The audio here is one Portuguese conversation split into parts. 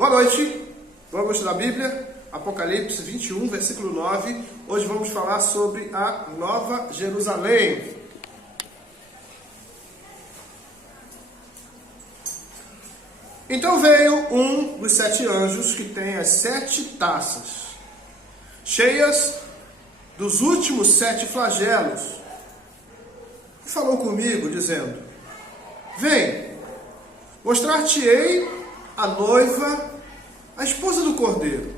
Boa noite, vamos estudar a Bíblia, Apocalipse 21, versículo 9. Hoje vamos falar sobre a Nova Jerusalém. Então veio um dos 7 anjos que tem as 7 taças, cheias dos últimos 7 flagelos, e falou comigo, dizendo: Vem, mostrar-te-ei a noiva, a esposa do Cordeiro.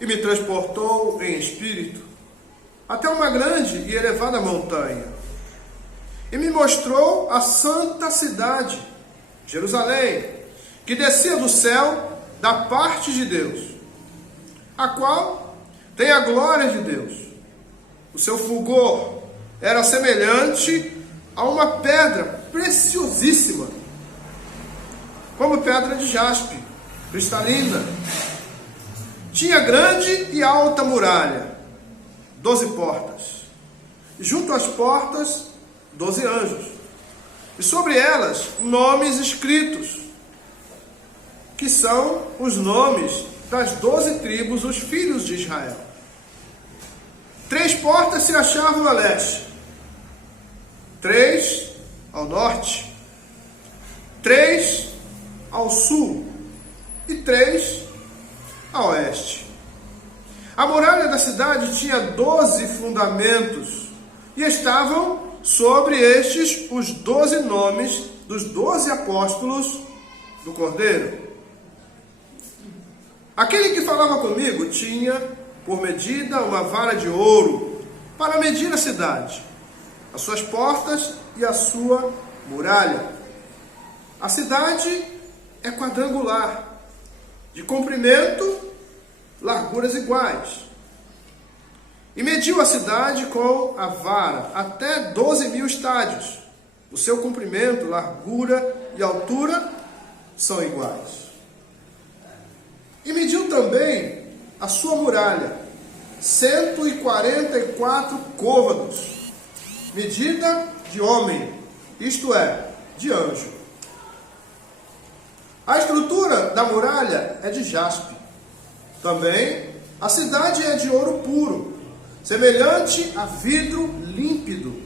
E me transportou em espírito até uma grande e elevada montanha, e me mostrou a santa cidade, Jerusalém, que descia do céu da parte de Deus, a qual tem a glória de Deus. O seu fulgor era semelhante a uma pedra preciosíssima, como pedra de jaspe, cristalina. Tinha grande e alta muralha, 12 portas, e junto às portas 12 anjos, e sobre elas nomes escritos, que são os nomes das 12 tribos, os filhos de Israel. 3 portas se achavam a leste, 3 ao norte, 3 ao sul e 3 a oeste. A muralha da cidade tinha 12 fundamentos, e estavam sobre estes os 12 nomes dos 12 apóstolos do Cordeiro. Aquele que falava comigo tinha por medida uma vara de ouro para medir a cidade, as suas portas e a sua muralha. A cidade é quadrangular, de comprimento, larguras iguais. E mediu a cidade com a vara até 12.000 estádios. O seu comprimento, largura e altura são iguais. E mediu também a sua muralha, 144 côvados, medida de homem, isto é, de anjo. A estrutura da muralha é de jaspe. Também a cidade é de ouro puro, semelhante a vidro límpido.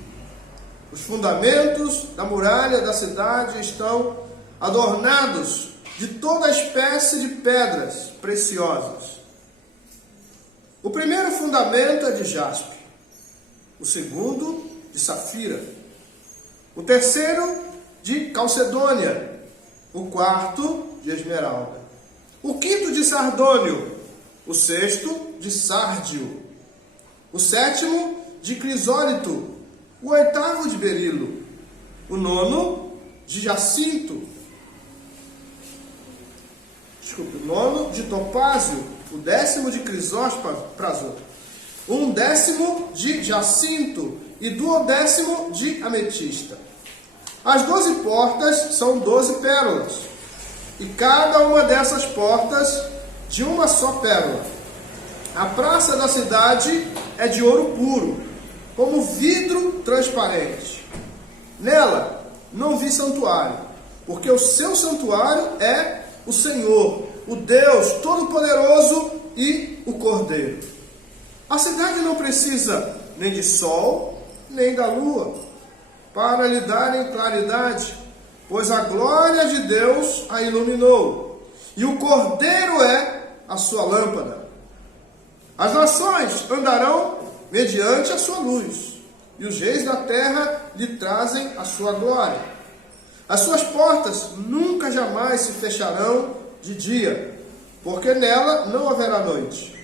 Os fundamentos da muralha da cidade estão adornados de toda espécie de pedras preciosas. O primeiro fundamento é de jaspe, o segundo de safira, o terceiro de calcedônia, o quarto de esmeralda, o quinto de sardônio, o sexto de sárdio, o sétimo de crisólito, o oitavo de berilo, o nono de jacinto, o nono de topázio, o 10º de crisópraso, um 10º de jacinto e 12º de ametista. As 12 portas são 12 pérolas, e cada uma dessas portas de uma só pérola. A praça da cidade é de ouro puro, como vidro transparente. Nela não vi santuário, porque o seu santuário é o Senhor, o Deus Todo-Poderoso e o Cordeiro. A cidade não precisa nem de sol, nem da lua, para lhe darem claridade, pois a glória de Deus a iluminou, e o Cordeiro é a sua lâmpada. As nações andarão mediante a sua luz, e os reis da terra lhe trazem a sua glória. As suas portas nunca jamais se fecharão de dia, porque nela não haverá noite.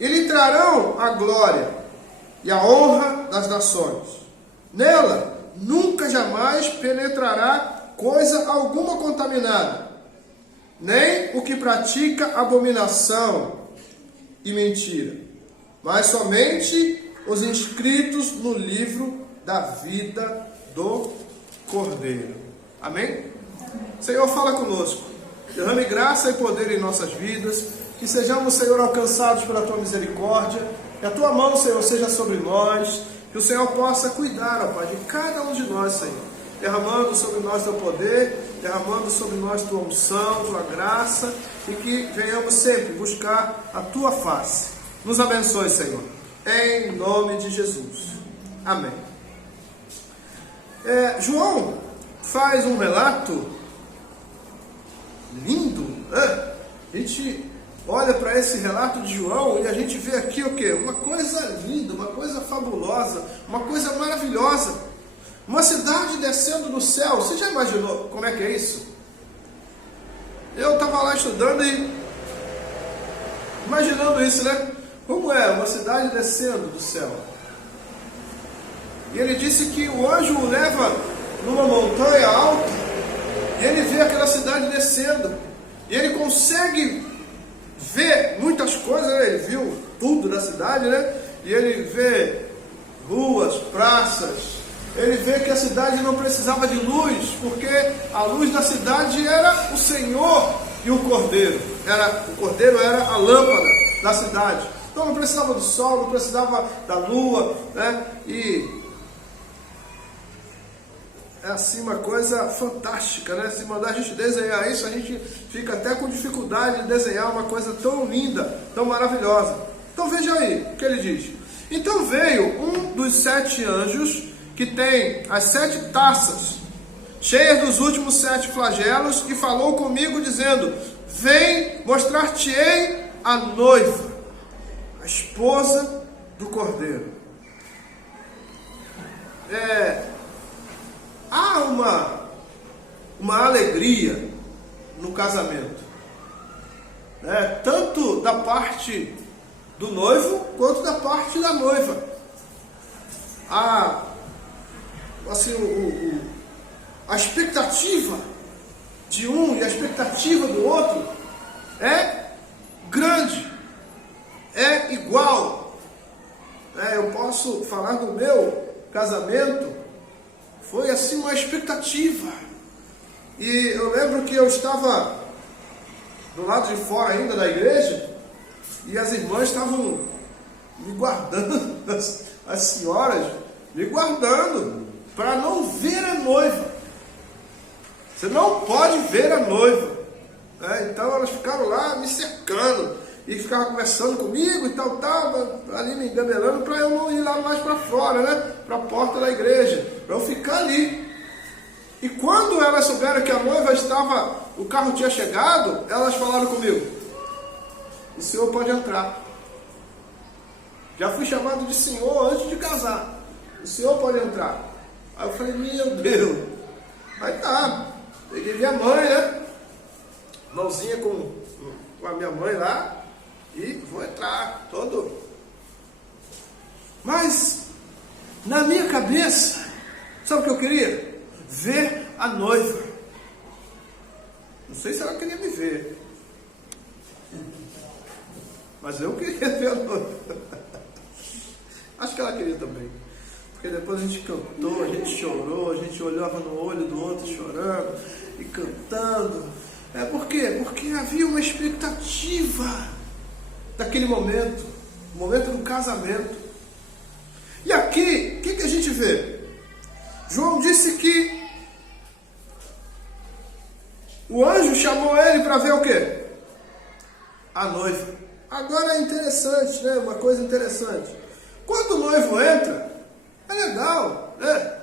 E lhe trarão a glória e a honra das nações. Nela nunca jamais penetrará coisa alguma contaminada, nem o que pratica abominação e mentira, mas somente os inscritos no livro da vida do Cordeiro. Amém? Senhor, fala conosco. Derrame graça e poder em nossas vidas, que sejamos, Senhor, alcançados pela Tua misericórdia, que a Tua mão, Senhor, seja sobre nós, que o Senhor possa cuidar, ó Pai, de cada um de nós, Senhor, derramando sobre nós teu poder, derramando sobre nós tua unção, tua graça, e que venhamos sempre buscar a tua face. Nos abençoe, Senhor, em nome de Jesus. Amém. João faz um relato lindo, né? A gente olha para esse relato de João e a gente vê aqui o quê? Uma coisa linda, uma coisa fabulosa, uma coisa maravilhosa. Uma cidade descendo do céu. Você já imaginou como é que é isso? Eu estava lá estudando e imaginando isso, né? Como é uma cidade descendo do céu? E ele disse que o anjo o leva numa montanha alta e ele vê aquela cidade descendo. E ele consegue ver muitas coisas, né? Ele viu tudo da cidade, né? E ele vê ruas, praças. Ele vê que a cidade não precisava de luz, porque a luz da cidade era o Senhor e o Cordeiro. O Cordeiro era a lâmpada da cidade. Então não precisava do sol, não precisava da lua, né? E é assim uma coisa fantástica, né? Se mandar a gente desenhar isso, a gente fica até com dificuldade de desenhar uma coisa tão linda, tão maravilhosa. Então veja aí o que ele diz. Então veio um dos 7 anjos que tem as 7 taças cheias dos últimos 7 flagelos e falou comigo dizendo: vem, mostrar-te-ei a noiva, a esposa do Cordeiro. Há uma alegria no casamento, né? Tanto da parte do noivo quanto da parte da noiva. A expectativa de um e a expectativa do outro é grande, é igual. Eu posso falar do meu casamento, foi assim uma expectativa. E eu lembro que eu estava do lado de fora ainda da igreja e as irmãs estavam me guardando, as senhoras me guardando para não ver a noiva. Você não pode ver a noiva. Então elas ficaram lá me cercando e ficavam conversando comigo e tal, ali me engabelando para eu não ir lá mais para fora, né? Para a porta da igreja, para eu ficar ali. E quando elas souberam que a noiva estava, o carro tinha chegado, elas falaram comigo: o senhor pode entrar. Já fui chamado de senhor antes de casar. O senhor pode entrar. Aí eu falei: meu Deus. Aí tá, peguei minha mãe, né? Mãozinha com a minha mãe lá. E vou entrar, todo. Mas, na minha cabeça, sabe o que eu queria? Ver a noiva. Não sei se ela queria me ver, mas eu queria ver a noiva. Acho que ela queria também. Porque depois a gente cantou, a gente chorou, a gente olhava no olho do outro chorando e cantando. Por quê? Porque havia uma expectativa daquele momento, o momento do casamento. E aqui, o que a gente vê? João disse que o anjo chamou ele para ver o quê? A noiva. Agora é interessante, né? Uma coisa interessante. Quando o noivo entra, é legal, né?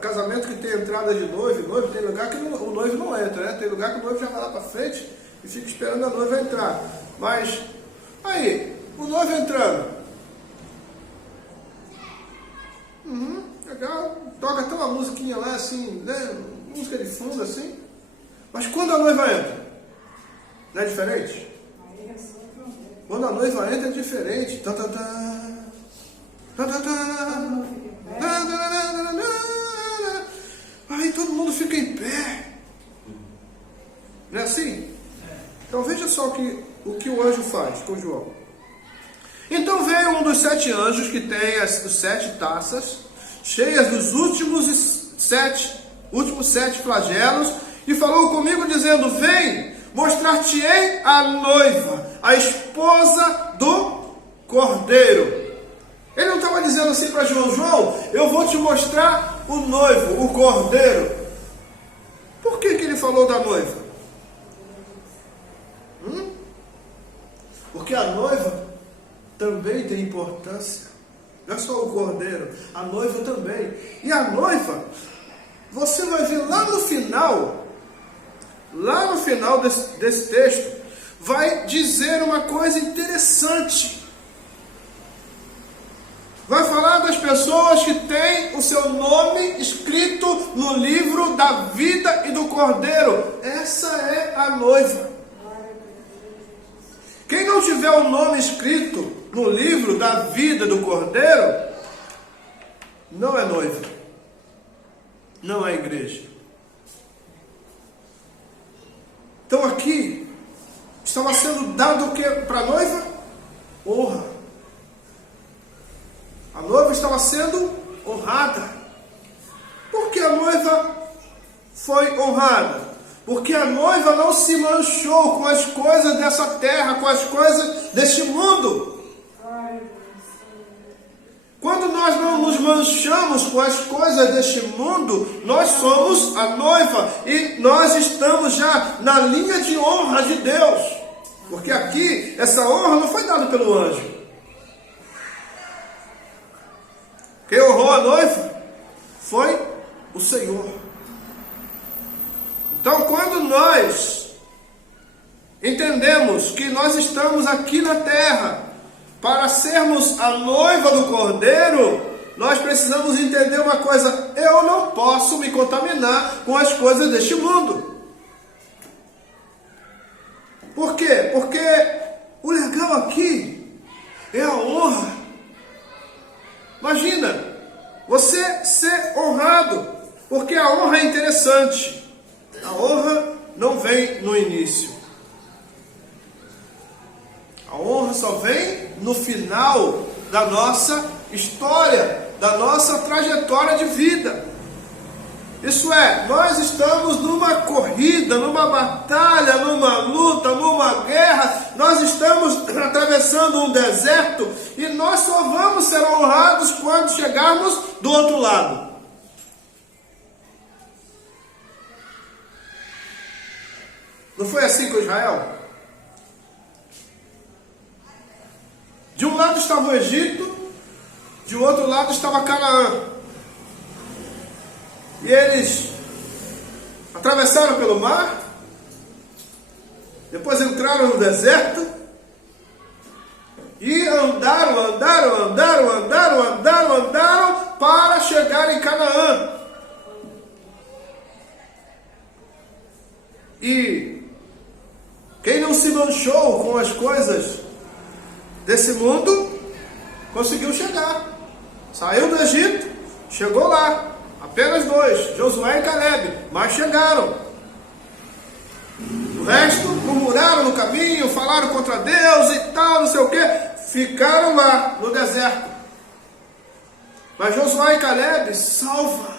Casamento que tem entrada de noivo, tem lugar que o noivo não entra, né? Tem lugar que o noivo já vai lá para frente e fica esperando a noiva entrar. Mas, aí, o noivo entrando. Legal, toca até uma musiquinha lá assim, né? Música de fundo assim. Mas quando a noiva entra, não é diferente? Quando a noiva entra é diferente. Tá, tá, tá. Tá, tá, tá. Aí todo mundo fica em pé. Não é assim? Então veja só o que o anjo faz com João. Então veio um dos 7 anjos que tem as 7 taças cheias dos últimos 7 flagelos e falou comigo dizendo: vem, mostrar-te-ei a noiva, a esposa do Cordeiro. Ele não estava dizendo assim para João: João, eu vou te mostrar o noivo, o cordeiro. Por que ele falou da noiva? Porque a noiva também tem importância. Não é só o cordeiro, a noiva também. E a noiva, você vai ver lá no final desse texto, vai dizer uma coisa interessante. Vai falar das pessoas que têm o seu nome escrito no livro da vida e do cordeiro. Essa é a noiva. Quem não tiver o nome escrito no livro da vida do cordeiro, não é noiva, não é igreja. Então aqui estava sendo dado o que para a noiva? Honra. A noiva estava sendo honrada. Por que a noiva foi honrada? Porque a noiva não se manchou com as coisas dessa terra, com as coisas deste mundo. Quando nós não nos manchamos com as coisas deste mundo, nós somos a noiva e nós estamos já na linha de honra de Deus. Porque aqui, essa honra não foi dada pelo anjo. Quem honrou a noiva foi o Senhor. Então, quando nós entendemos que nós estamos aqui na terra para sermos a noiva do Cordeiro, nós precisamos entender uma coisa: eu não posso me contaminar com as coisas deste mundo. Por quê? Porque o legal aqui é a honra. Imagina, você ser honrado, porque a honra é interessante. A honra não vem no início. A honra só vem no final da nossa história, da nossa trajetória de vida. Isso é, nós estamos numa corrida, numa batalha, numa luta, numa guerra. Nós estamos atravessando um deserto e nós só vamos ser honrados quando chegarmos do outro lado. Não foi assim com Israel? De um lado estava o Egito, de outro lado estava Canaã. E eles atravessaram pelo mar, depois entraram no deserto, e andaram para chegar em Canaã. E quem não se manchou com as coisas desse mundo, conseguiu chegar. Saiu do Egito, chegou lá. Apenas dois, Josué e Caleb, mas chegaram. O resto murmuraram no caminho, falaram contra Deus e tal, não sei o que. Ficaram lá no deserto. Mas Josué e Caleb salva.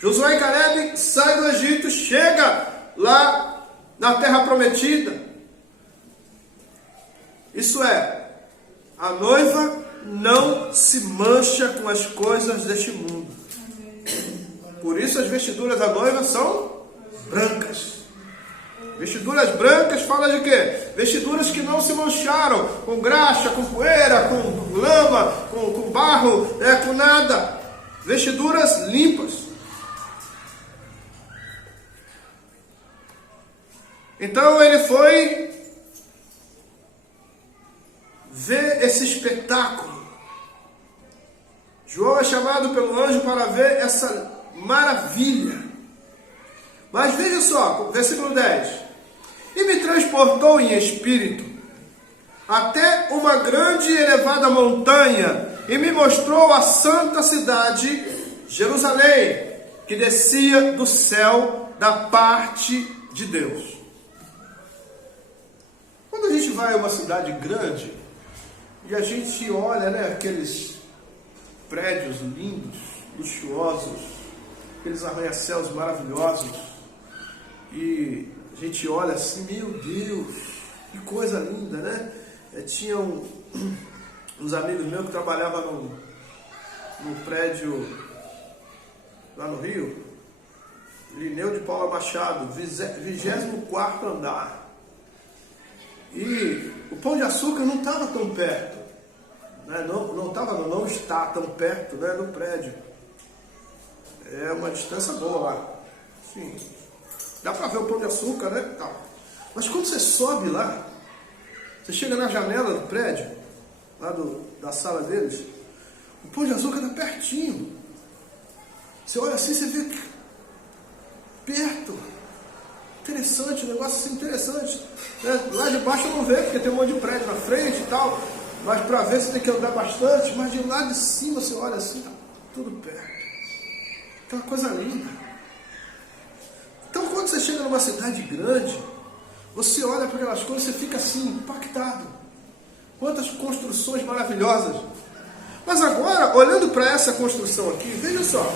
Josué e Caleb saem do Egito, chega lá na terra prometida. Isso é, a noiva não se mancha com as coisas deste mundo. Por isso as vestiduras da noiva são brancas. Vestiduras brancas fala de quê? Vestiduras que não se mancharam com graxa, com poeira, com lama, com barro, com nada. Vestiduras limpas. Então ele foi ver esse espetáculo. João é chamado pelo anjo para ver essa maravilha. Mas veja só, versículo 10. E me transportou em espírito até uma grande e elevada montanha e me mostrou a santa cidade, Jerusalém, que descia do céu da parte de Deus. Quando a gente vai a uma cidade grande e a gente olha, aqueles prédios lindos, luxuosos, aqueles arranha-céus maravilhosos, e a gente olha assim, meu Deus, que coisa linda, né? Tinha uns amigos meus que trabalhavam num prédio lá no Rio, Lineu de Paula Machado, 24º andar. E o Pão de Açúcar não estava tão perto, né? Não está tão perto, né? No prédio. É uma distância boa lá. Sim. Dá para ver o Pão de Açúcar, né? Tá. Mas quando você sobe lá, você chega na janela do prédio, lá da sala deles, o Pão de Açúcar está pertinho. Você olha assim, você vê perto. Interessante, um negócio assim interessante. Lá de baixo eu não vejo, porque tem um monte de prédio na frente e tal. Mas para ver você tem que andar bastante. Mas de lá de cima você olha assim, tá tudo perto. Aquela coisa linda. Então quando você chega numa cidade grande, você olha para aquelas coisas e você fica assim, impactado. Quantas construções maravilhosas. Mas agora, olhando para essa construção aqui, veja só.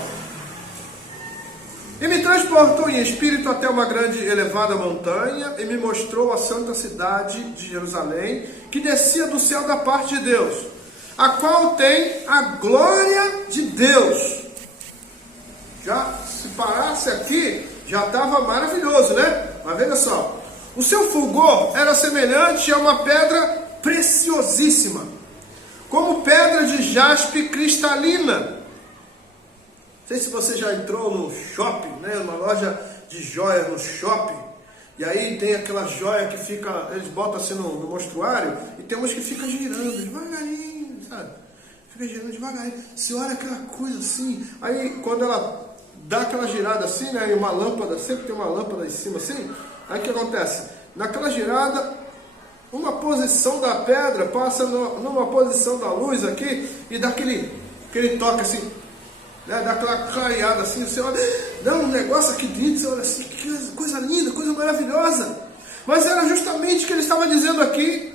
E me transportou em espírito até uma grande e elevada montanha, e me mostrou a santa cidade de Jerusalém, que descia do céu da parte de Deus, a qual tem a glória de Deus. Já se parasse aqui, já estava maravilhoso, né? Mas veja só, o seu fulgor era semelhante a uma pedra preciosíssima, como pedra de jaspe cristalina. Não sei se você já entrou no shopping, né? Uma loja de joias no shopping. E aí tem aquela joia que fica, eles botam assim no mostruário, e tem umas que fica girando devagarinho, sabe? Fica girando devagarinho. Você olha aquela coisa assim, aí quando ela dá aquela girada assim, né? E uma lâmpada, sempre tem uma lâmpada em cima assim, aí o que acontece? Naquela girada, uma posição da pedra passa numa posição da luz aqui, e dá aquele toque assim, né, dá aquela clareada assim, você olha, dá um negócio aqui dentro, você olha assim, que coisa linda, coisa maravilhosa. Mas era justamente o que ele estava dizendo aqui.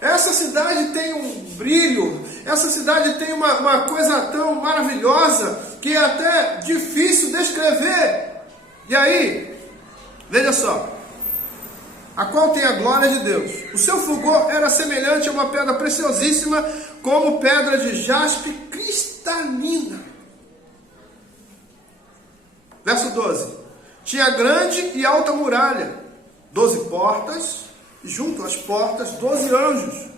Essa cidade tem um brilho, essa cidade tem uma coisa tão maravilhosa, que é até difícil descrever. E aí, veja só, a qual tem a glória de Deus. O seu fulgor era semelhante a uma pedra preciosíssima, como pedra de jaspe cristalina. Verso 12. Tinha grande e alta muralha, 12 portas, e junto às portas 12 anjos,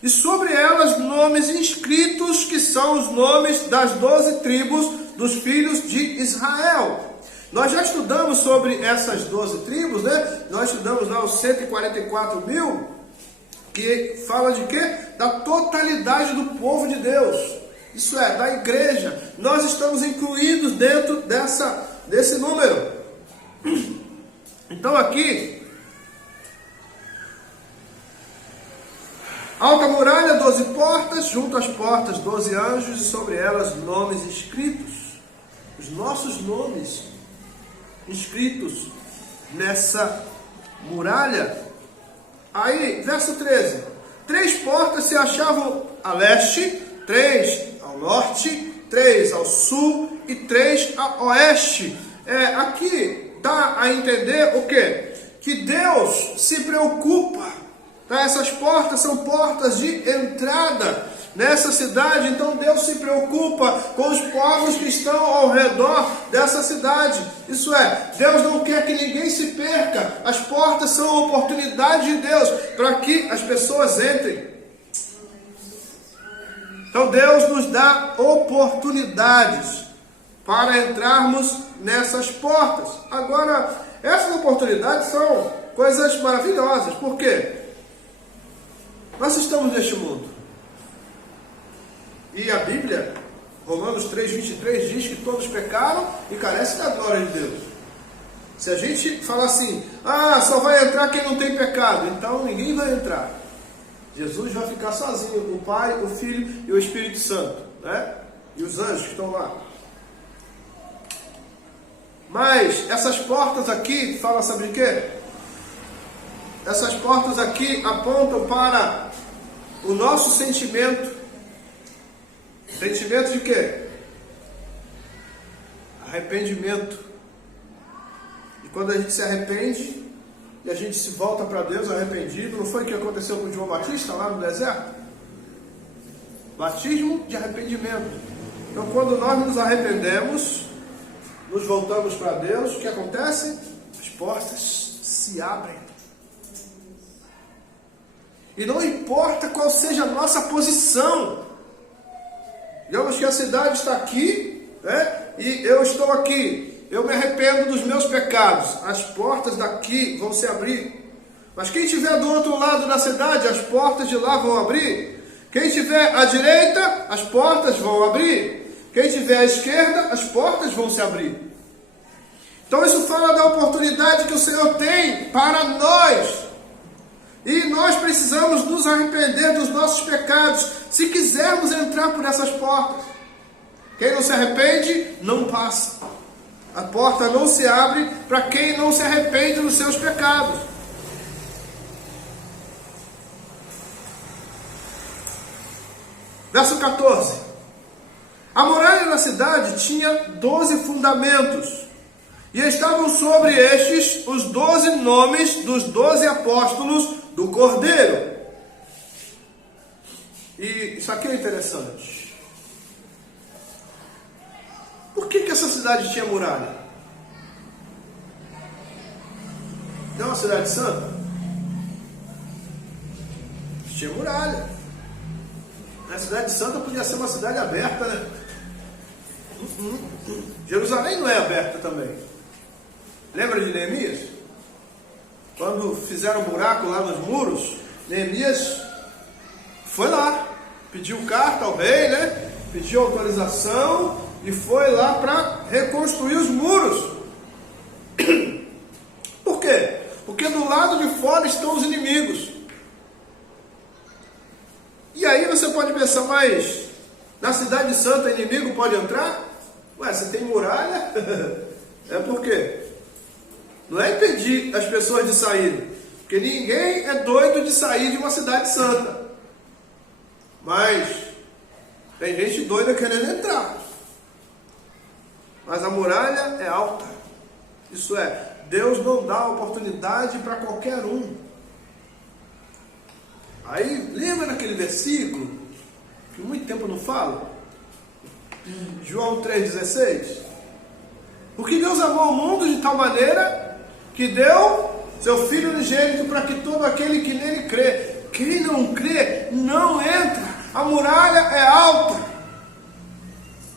e sobre elas nomes inscritos, que são os nomes das 12 tribos dos filhos de Israel. Nós já estudamos sobre essas 12 tribos, né? Nós estudamos lá os 144 mil, que fala de quê? Da totalidade do povo de Deus. Isso é, da igreja. Nós estamos incluídos dentro desse número. Então aqui, alta muralha, 12 portas, junto às portas 12 anjos, e sobre elas nomes escritos. Os nossos nomes inscritos nessa muralha. Aí, verso 13. 3 portas se achavam a leste, 3 ao norte, 3 ao sul e 3 a oeste. Aqui dá a entender o quê? Que Deus se preocupa. Tá? Essas portas são portas de entrada nessa cidade. Então Deus se preocupa com os povos que estão ao redor dessa cidade. Isso é, Deus não quer que ninguém se perca. As portas são a oportunidade de Deus para que as pessoas entrem. Então Deus nos dá oportunidades para entrarmos nessas portas. Agora, essas oportunidades são coisas maravilhosas. Por quê? Nós estamos neste mundo. E a Bíblia, Romanos 3:23, diz que todos pecaram e carecem da glória de Deus. Se a gente falar assim, só vai entrar quem não tem pecado, então ninguém vai entrar. Jesus vai ficar sozinho, o Pai, o Filho e o Espírito Santo, né? E os anjos que estão lá. Mas essas portas aqui, fala sobre o quê? Essas portas aqui apontam para o nosso sentimento. Sentimento de quê? Arrependimento. E quando a gente se arrepende e a gente se volta para Deus arrependido, não foi o que aconteceu com João Batista lá no deserto? Batismo de arrependimento. Então quando nós nos arrependemos, nos voltamos para Deus, o que acontece? As portas se abrem. E não importa qual seja a nossa posição. Digamos que a cidade está aqui, né? E eu estou aqui. Eu me arrependo dos meus pecados. As portas daqui vão se abrir. Mas quem estiver do outro lado da cidade, as portas de lá vão abrir. Quem estiver à direita, as portas vão abrir. Quem estiver à esquerda, as portas vão se abrir. Então isso fala da oportunidade que o Senhor tem para nós. E nós precisamos nos arrepender dos nossos pecados, se quisermos entrar por essas portas. Quem não se arrepende, não passa. A porta não se abre para quem não se arrepende dos seus pecados. Verso 14. A muralha da cidade tinha 12 fundamentos. E estavam sobre estes os 12 nomes dos 12 apóstolos do Cordeiro. E isso aqui é interessante. Por que essa cidade tinha muralha? Não é uma cidade santa? Tinha muralha. A cidade santa podia ser uma cidade aberta, né? Jerusalém não é aberta também. Lembra de Neemias? Quando fizeram um buraco lá nos muros, Neemias foi lá, pediu carta ao rei, né? Pediu autorização e foi lá para reconstruir os muros. Por quê? Porque do lado de fora estão os inimigos. E aí você pode pensar, mas na cidade santa inimigo pode entrar? Ué, se tem muralha, é por quê? Não é impedir as pessoas de saírem, porque ninguém é doido de sair de uma cidade santa. Mas tem gente doida querendo entrar. Mas a muralha é alta. Isso é, Deus não dá oportunidade para qualquer um. Aí, lembra daquele versículo que muito tempo eu não falo? João 3,16. Porque Deus amou o mundo de tal maneira que deu seu Filho unigênito para que todo aquele que nele crê. Quem não crê, não entra. A muralha é alta.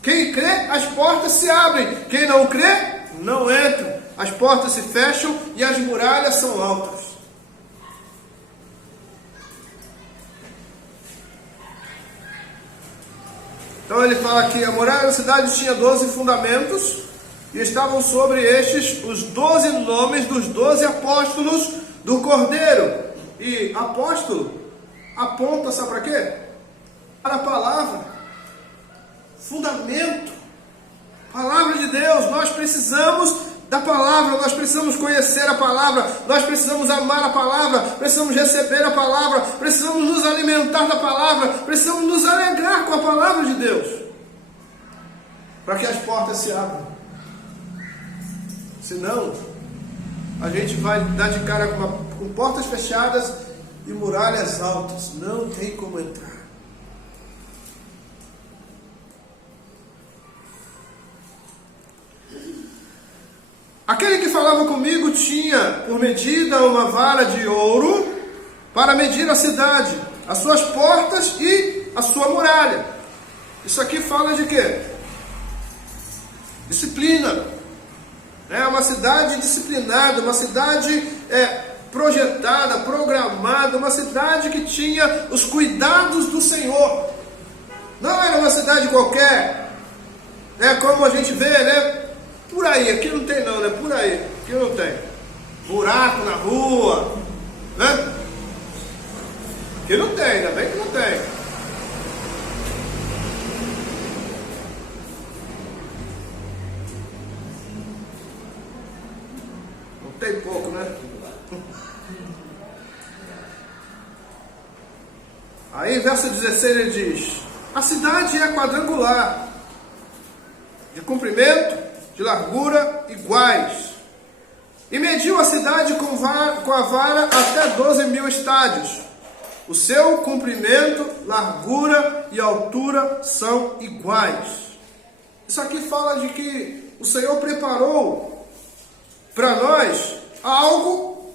Quem crê, as portas se abrem. Quem não crê, não entra. As portas se fecham e as muralhas são altas. Então ele fala que a muralha da cidade tinha 12 fundamentos e estavam sobre estes os 12 nomes dos 12 apóstolos do Cordeiro. E apóstolo aponta, sabe para quê? Para a palavra. Fundamento. Palavra de Deus. Nós precisamos da palavra, nós precisamos conhecer a palavra, nós precisamos amar a palavra, precisamos receber a palavra, precisamos nos alimentar da palavra, precisamos nos alegrar com a palavra de Deus, para que as portas se abram. Senão, a gente vai dar de cara com portas fechadas e muralhas altas, não tem como entrar. Aquele que falava comigo tinha por medida uma vara de ouro para medir a cidade, as suas portas e a sua muralha. Isso aqui fala de quê? Disciplina. É uma cidade disciplinada, uma cidade projetada, programada, uma cidade que tinha os cuidados do Senhor. Não era uma cidade qualquer, como a gente vê, né? Por aí, aqui não tem não, né? Por aí, aqui não tem. Buraco na rua, né? Aqui não tem, ainda bem que não tem. Não tem pouco, né? Aí, verso 16 ele diz: a cidade é quadrangular, de comprimento, de largura iguais, e mediu a cidade com a vara até 12.000 estádios. O seu comprimento, largura e altura são iguais. Isso aqui fala de que o Senhor preparou para nós algo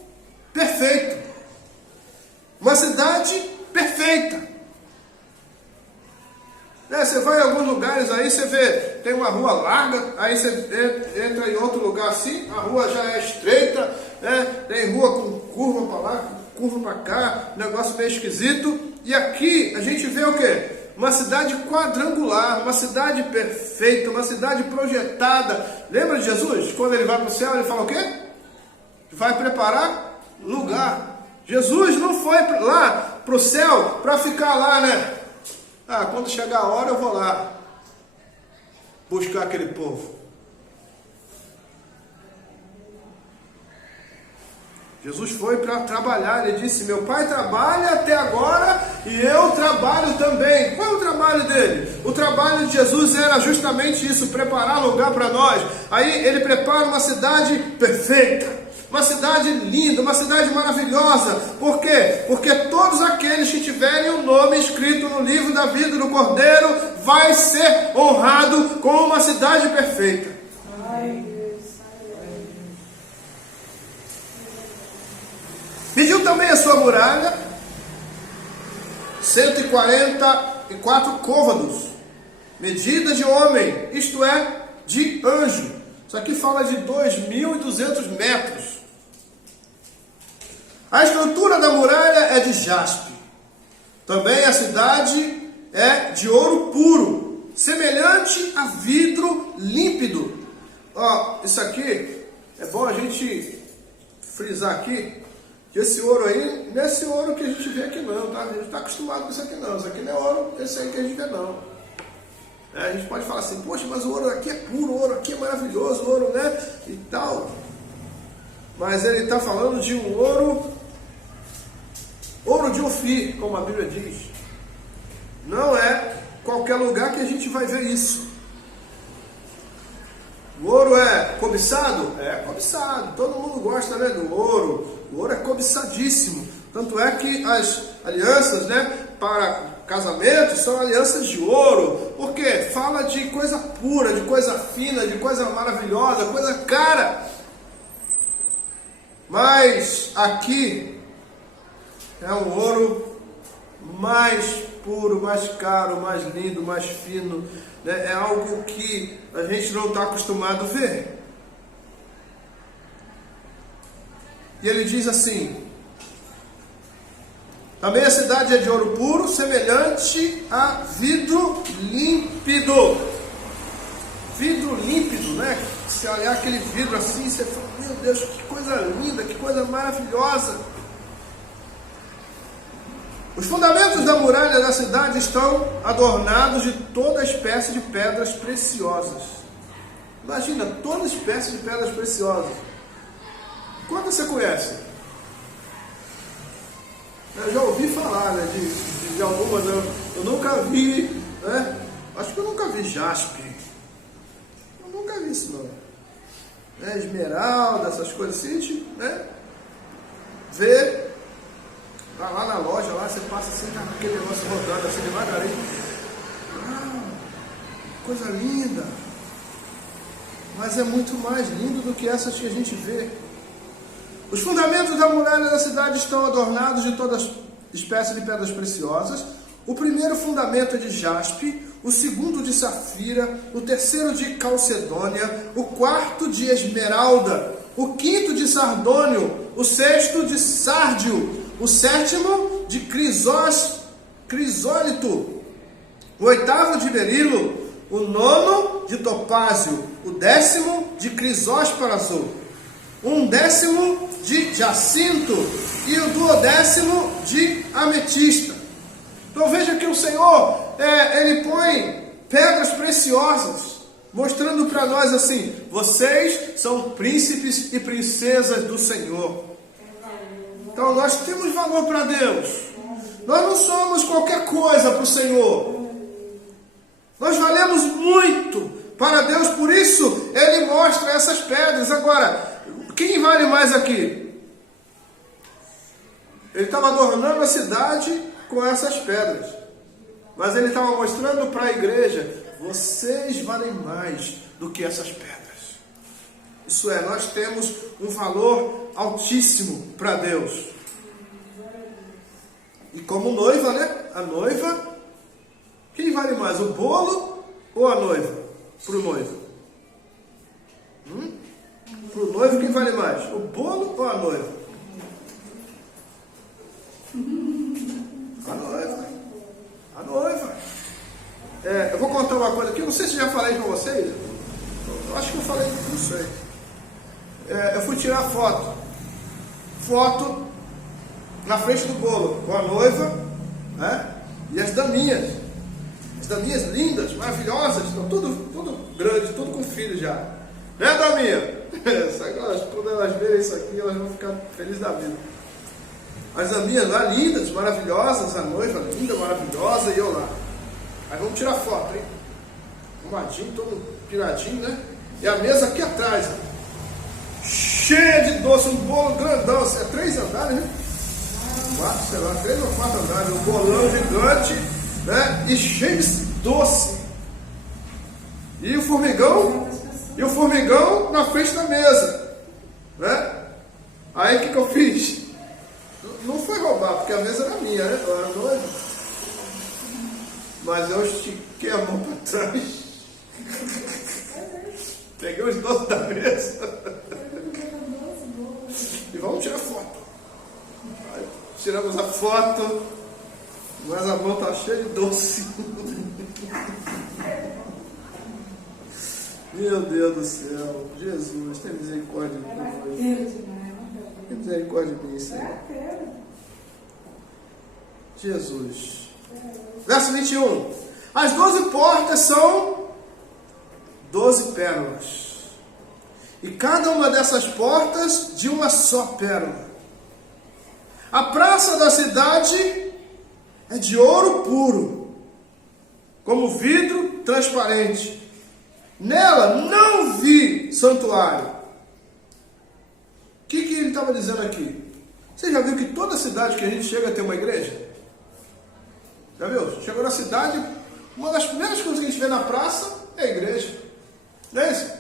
perfeito. Uma cidade perfeita. Você vai em alguns lugares aí, você vê, tem uma rua larga, aí você entra em outro lugar assim, a rua já é estreita, tem rua com curva para lá, curva para cá, negócio meio esquisito. E aqui a gente vê o quê? Uma cidade quadrangular, uma cidade perfeita, uma cidade projetada. Lembra de Jesus? Quando ele vai para o céu, ele fala o quê? Vai preparar lugar. Jesus não foi lá para o céu para ficar lá, né? Quando chegar a hora eu vou lá buscar aquele povo. Jesus foi para trabalhar. Ele disse: meu pai trabalha até agora e eu trabalho também. Qual é o trabalho dele? O trabalho de Jesus era justamente isso, preparar lugar para nós. Aí ele prepara uma cidade perfeita, uma cidade linda, uma cidade maravilhosa. Por quê? Porque todos aqueles que tiverem o nome escrito no livro da vida do Cordeiro vai ser honrado com uma cidade perfeita. Mediu também a sua muralha, 144 côvados, medida de homem, isto é, de anjo. Isso aqui fala de 2.200 metros. A estrutura da muralha é de jaspe. Também a cidade é de ouro puro, semelhante a vidro límpido. Isso aqui é bom a gente frisar aqui, que esse ouro aí não é esse ouro que a gente vê aqui não, tá? A gente não está acostumado com isso aqui não. Isso aqui não é ouro, esse aí que a gente vê não. A gente pode falar assim: poxa, mas o ouro aqui é puro, o ouro aqui é maravilhoso, o ouro, né? E tal. Mas ele está falando de um ouro de Ofir, como a Bíblia diz. Não é qualquer lugar que a gente vai ver isso. O ouro é cobiçado? É cobiçado. Todo mundo gosta, né, do ouro. O ouro é cobiçadíssimo. Tanto é que as alianças, né, para casamento são alianças de ouro. Porque fala de coisa pura, de coisa fina, de coisa maravilhosa, coisa cara. Mas aqui é um ouro mais puro, mais caro, mais lindo, mais fino, né? É algo que a gente não está acostumado a ver. E ele diz assim: também a cidade é de ouro puro, semelhante a vidro límpido. Vidro límpido, né? Se olhar aquele vidro assim, você fala: meu Deus, que coisa linda, que coisa maravilhosa. Os fundamentos da muralha da cidade estão adornados de toda espécie de pedras preciosas. Imagina, toda espécie de pedras preciosas. Quantas você conhece? Eu já ouvi falar, né, de algumas, eu nunca vi, né? Acho que eu nunca vi jaspe. Eu nunca vi isso não. Esmeralda, essas coisas assim, a gente, né, vê. Vai lá na loja, lá você passa assim, tá aquele negócio rodando assim devagarinho. Coisa linda. Mas é muito mais lindo do que essas que a gente vê. Os fundamentos da muralha da cidade estão adornados de todas espécies de pedras preciosas. O primeiro fundamento é de jaspe, o segundo de safira, o terceiro de calcedônia, o quarto de esmeralda, o quinto de sardônio, o sexto de sárdio, o sétimo de crisólito, o oitavo de berilo, o nono de topázio, o décimo de crisósparazo, um décimo de jacinto e o duodécimo de ametista. Então veja que o Senhor, Ele põe pedras preciosas, mostrando para nós assim: vocês são príncipes e princesas do Senhor. Então nós temos valor para Deus. Nós não somos qualquer coisa para o Senhor. Nós valemos muito para Deus, por isso Ele mostra essas pedras. Agora, quem vale mais aqui? Ele estava adornando a cidade com essas pedras, mas Ele estava mostrando para a igreja: vocês valem mais do que essas pedras. Isso é, nós temos um valor altíssimo para Deus. E como noiva, né? A noiva, quem vale mais, o bolo ou a noiva? Para o noivo. Para o noivo, quem vale mais? O bolo ou a noiva? A noiva. A noiva. Eu vou contar uma coisa aqui, eu não sei se já falei com vocês. Eu acho que eu falei, não sei. Eu fui tirar foto na frente do bolo com a noiva, né? E as daminhas lindas, maravilhosas, estão tudo grande, tudo com filho já, né, daminha? Quando elas verem isso aqui, elas vão ficar felizes da vida. As daminhas lá lindas, maravilhosas, a noiva linda, maravilhosa, e eu lá. Aí vamos tirar foto, hein? Arrumadinho, todo piradinho, né? E a mesa aqui atrás, ó, cheia de doce, um bolo grandão, é 3 andares, né? 4, sei lá, 3 ou 4 andares, um bolão gigante, né? E cheio de doce. E o formigão na frente da mesa, né? Aí o que eu fiz? Não foi roubar, porque a mesa era minha, né? Eu era noivo. Mas eu estiquei a mão para trás. Peguei os doces da mesa. E vamos tirar foto. Aí, tiramos a foto, mas a mão está cheia de doce. Meu Deus do céu. Jesus, tem misericórdia de nós. Tem misericórdia de mim, Senhor. Jesus. Verso 21. As 12 portas são 12 pérolas. E cada uma dessas portas de uma só pérola. A praça da cidade é de ouro puro, como vidro transparente. Nela não vi santuário. O que ele estava dizendo aqui? Você já viu que toda cidade que a gente chega tem uma igreja? Já viu? Chegou na cidade, uma das primeiras coisas que a gente vê na praça é a igreja. Não é isso?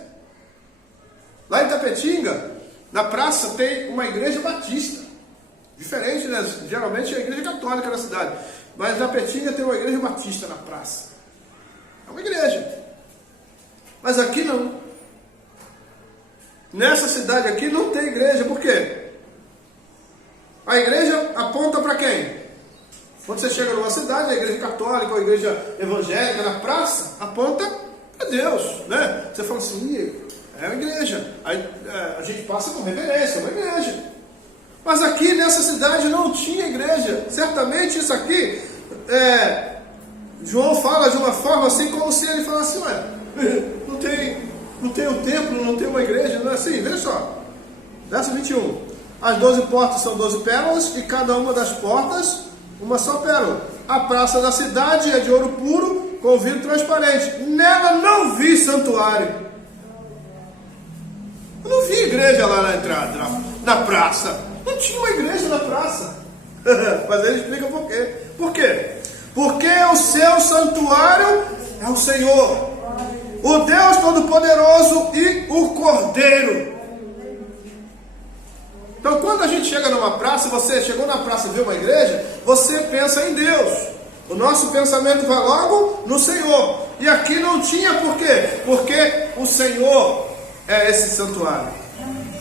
Lá em Tapetinga, na praça tem uma igreja batista. Diferente, né? Geralmente é a igreja católica na cidade. Mas na Tapetinga tem uma igreja batista na praça. É uma igreja. Mas aqui não. Nessa cidade aqui não tem igreja. Por quê? A igreja aponta para quem? Quando você chega numa cidade, a igreja católica ou a igreja evangélica na praça, aponta para Deus, né? Você fala assim, é uma igreja. Aí a gente passa com reverência, é uma igreja. Mas aqui nessa cidade não tinha igreja. Certamente isso aqui, João fala de uma forma assim, como se ele falasse, não tem um templo, não tem uma igreja, não é assim? Veja só, verso 21. As 12 portas são 12 pérolas, e cada uma das portas uma só pérola. A praça da cidade é de ouro puro, com vidro transparente. Nela não vi santuário. Eu não vi igreja lá na entrada, na praça. Não tinha uma igreja na praça. Mas ele explica por quê. Por quê? Porque o seu santuário é o Senhor, o Deus Todo-Poderoso e o Cordeiro. Então, quando a gente chega numa praça, você chegou na praça e viu uma igreja, você pensa em Deus. O nosso pensamento vai logo no Senhor. E aqui não tinha, por quê? Porque o Senhor é esse santuário.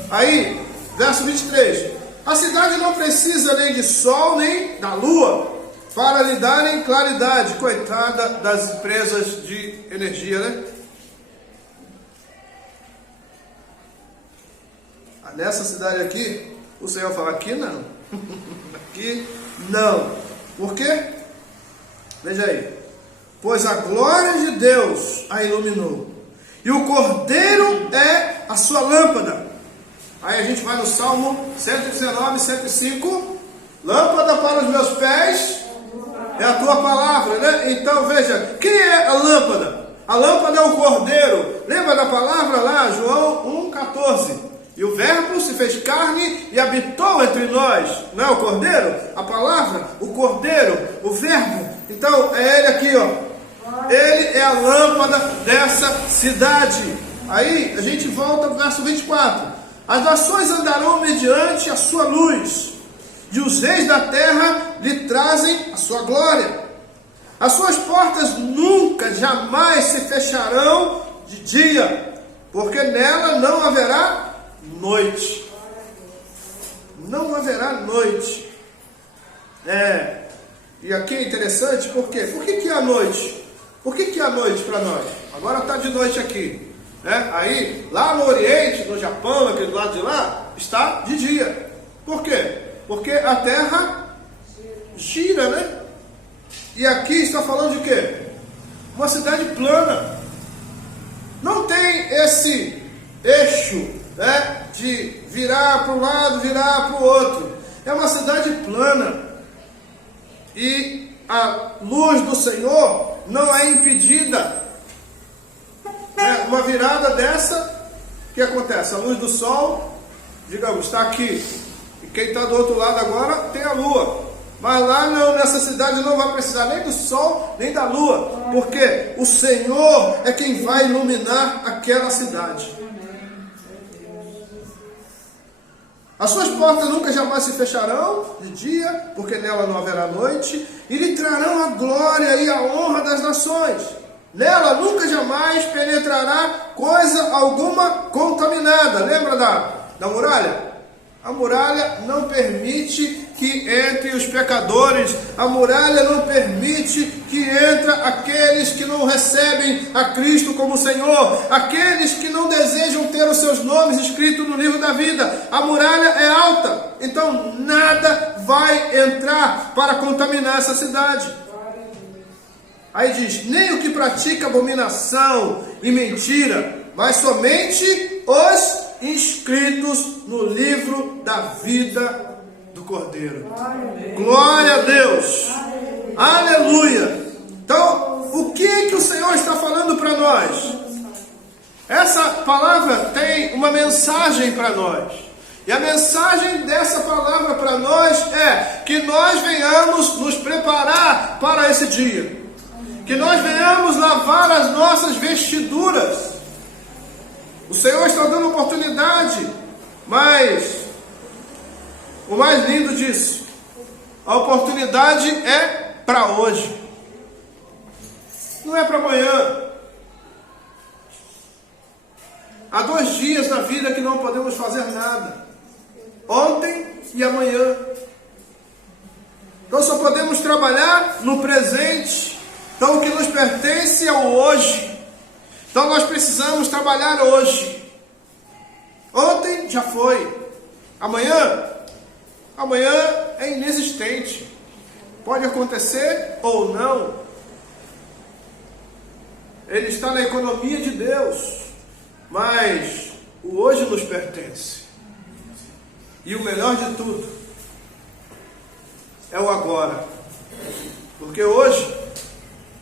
Aí, verso 23. A cidade não precisa nem de sol, nem da lua, para lhe darem claridade. Coitada das empresas de energia, né? Nessa cidade aqui, o Senhor fala, aqui não. Aqui não. Por quê? Veja aí. Pois a glória de Deus a iluminou, e o Cordeiro é a sua lâmpada. Aí a gente vai no Salmo 119, 105. Lâmpada para os meus pés é a tua palavra, né? Então veja, quem é a lâmpada? A lâmpada é o Cordeiro. Lembra da palavra lá, João 1,14? E o Verbo se fez carne e habitou entre nós. Não é o Cordeiro? A palavra, o Cordeiro, o Verbo. Então é ele aqui, ó. Ele é a lâmpada dessa cidade. Aí a gente volta ao verso 24. As nações andarão mediante a sua luz, e os reis da terra lhe trazem a sua glória. As suas portas nunca, jamais se fecharão de dia, porque nela não haverá noite. Não haverá noite. E aqui é interessante, por quê? Por que é a noite? Por que é a noite para nós? Agora está de noite aqui. Aí, lá no Oriente, no Japão, aquele do lado de lá, está de dia. Por quê? Porque a Terra gira, né? E aqui está falando de quê? Uma cidade plana. Não tem esse eixo, né, de virar para um lado, virar para o outro. É uma cidade plana. E a luz do Senhor não é impedida. Uma virada dessa, o que acontece? A luz do sol, digamos, está aqui. E quem está do outro lado agora tem a lua. Mas lá não, nessa cidade não vai precisar nem do sol, nem da lua. Porque o Senhor é quem vai iluminar aquela cidade. As suas portas nunca jamais se fecharão de dia, porque nela não haverá noite. E lhe trarão a glória e a honra das nações. Nela nunca jamais penetrará coisa alguma contaminada. Lembra da muralha? A muralha não permite que entre os pecadores. A muralha não permite que entre aqueles que não recebem a Cristo como Senhor. Aqueles que não desejam ter os seus nomes escritos no livro da vida. A muralha é alta. Então nada vai entrar para contaminar essa cidade. Aí diz, nem o que pratica abominação e mentira, mas somente os inscritos no livro da vida do Cordeiro. Glória a Deus. Aleluia. Então, o que o Senhor está falando para nós? Essa palavra tem uma mensagem para nós. E a mensagem dessa palavra para nós é que nós venhamos nos preparar para esse dia. Que nós venhamos lavar as nossas vestiduras. O Senhor está dando oportunidade, mas o mais lindo disso, a oportunidade é para hoje. Não é para amanhã. Há 2 dias na vida que não podemos fazer nada. Ontem e amanhã. Então só podemos trabalhar no presente. Então o que nos pertence é o hoje. Então nós precisamos trabalhar hoje. Ontem já foi. Amanhã é inexistente. Pode acontecer ou não. Ele está na economia de Deus. Mas o hoje nos pertence. E o melhor de tudo é o agora. Porque hoje,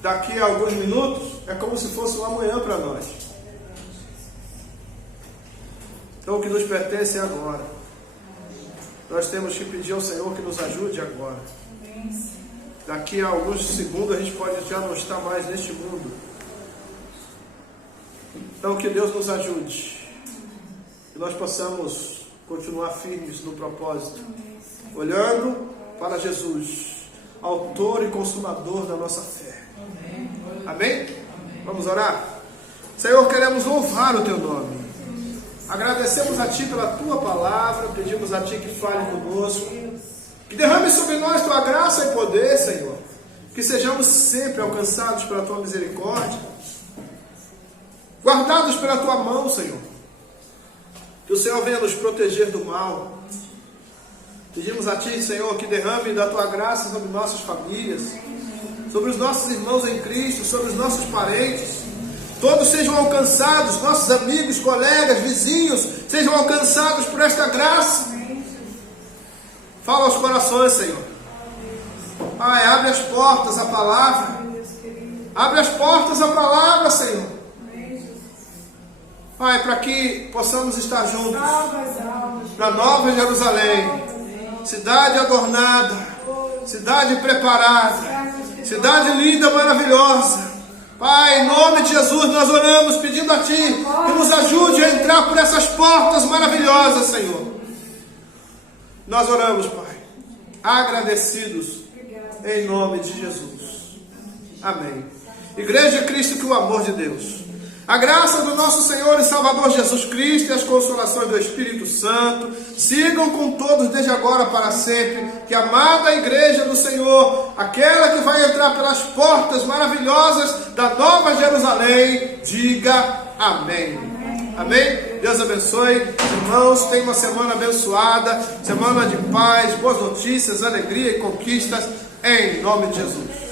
daqui a alguns minutos, é como se fosse um amanhã para nós. Então o que nos pertence é agora. Nós temos que pedir ao Senhor que nos ajude agora. Daqui a alguns segundos a gente pode já não estar mais neste mundo. Então que Deus nos ajude. Que nós possamos continuar firmes no propósito. Olhando para Jesus, autor e consumador da nossa fé. Amém? Vamos orar? Senhor, queremos louvar o Teu nome. Agradecemos a Ti pela Tua palavra. Pedimos a Ti que fale conosco. Que derrame sobre nós Tua graça e poder, Senhor. Que sejamos sempre alcançados pela Tua misericórdia. Guardados pela Tua mão, Senhor. Que o Senhor venha nos proteger do mal. Pedimos a Ti, Senhor, que derrame da Tua graça sobre nossas famílias, sobre os nossos irmãos em Cristo, sobre os nossos parentes. Todos sejam alcançados, nossos amigos, colegas, vizinhos, sejam alcançados por esta graça. Fala aos corações, Senhor. Pai, abre as portas à palavra. Abre as portas à palavra, Senhor. Pai, para que possamos estar juntos na Nova Jerusalém, cidade adornada, cidade preparada, cidade linda, maravilhosa, Pai, em nome de Jesus, nós oramos pedindo a Ti que nos ajude a entrar por essas portas maravilhosas, Senhor. Nós oramos, Pai, agradecidos, em nome de Jesus. Amém. Igreja Cristo, que o amor de Deus, a graça do nosso Senhor e Salvador Jesus Cristo e as consolações do Espírito Santo sigam com todos desde agora para sempre. Que a amada igreja do Senhor, aquela que vai entrar pelas portas maravilhosas da Nova Jerusalém, diga amém. Amém? Deus abençoe. Irmãos, tenham uma semana abençoada, semana de paz, boas notícias, alegria e conquistas, em nome de Jesus.